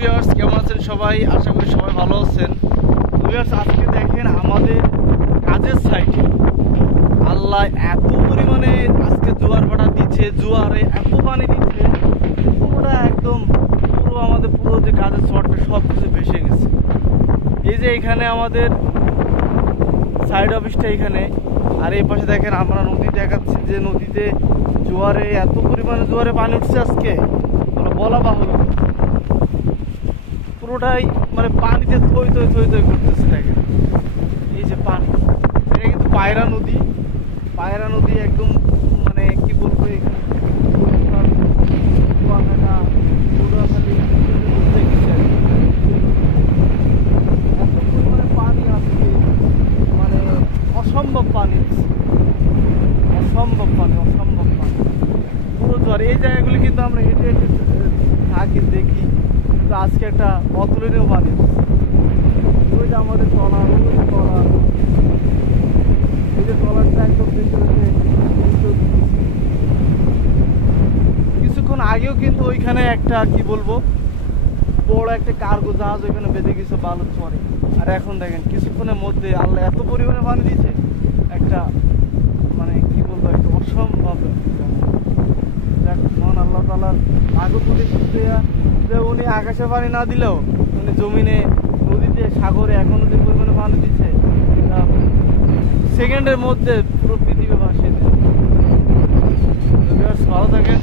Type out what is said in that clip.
Viewers, কেমন আছেন সবাই? আশা করি সবাই ভালো আছেন। ভিউয়ার্স, আজকে দেখেন আমাদের কাজের সাইডে আল্লাহ এত পরিমাণে আজকে জোয়ার ভাটা দিচ্ছে, জোয়ারে এত পানি দিচ্ছে, পুরোটা একদম পুরো যে কাজের শহরটা সব কিছু ভেসে গেছে। এই যে এখানে আমাদের সাইড অফিসটা এখানে, আর এই পাশে দেখেন আমরা নদী দেখাচ্ছি, যে নদীতে জোয়ারে এত পরিমাণে জোয়ারে পানি উঠছে আজকে বলা বাহুল্য। পুরোটাই মানে পানিতে থই থই থই থই করতেছে। দেখেন এই যে পানি, এটা কিন্তু পায়রা নদী একদম, মানে কি বলবো, এখানে এত পরিমাণে পানি আজকে, মানে অসম্ভব পানি পুরো জ্বর। এই জায়গাগুলি কিন্তু আমরা হেঁটে হেঁটে থাকি, দেখি, কিন্তু আজকে একটা অতুলনীয় পানি। ওই যে আমাদের ট্রলার, এই যে ট্রলারটা একদম কিছুক্ষণ আগেও কিন্তু ওইখানে একটা কি বলবো বড় একটা কার্গো জাহাজ ওইখানে বেঁধে গেছে বালুর চরে। আর এখন দেখেন কিছুক্ষণের মধ্যে আল্লাহ এত পরিমাণে পানি দিয়েছে, একটা মানে কি বলবো, একটা অসম্ভব। মহান আল্লাহ তাআলার আগতুলি যে উনি আকাশে পানি না দিলেও উনি জমিনে, নদীতে, সাগরে এখনো যে পরিমাণে পানি দিচ্ছে, সেকেন্ডের মধ্যে পুরো পৃথিবী ভাসিয়ে দিচ্ছে। ভালো থাকেন।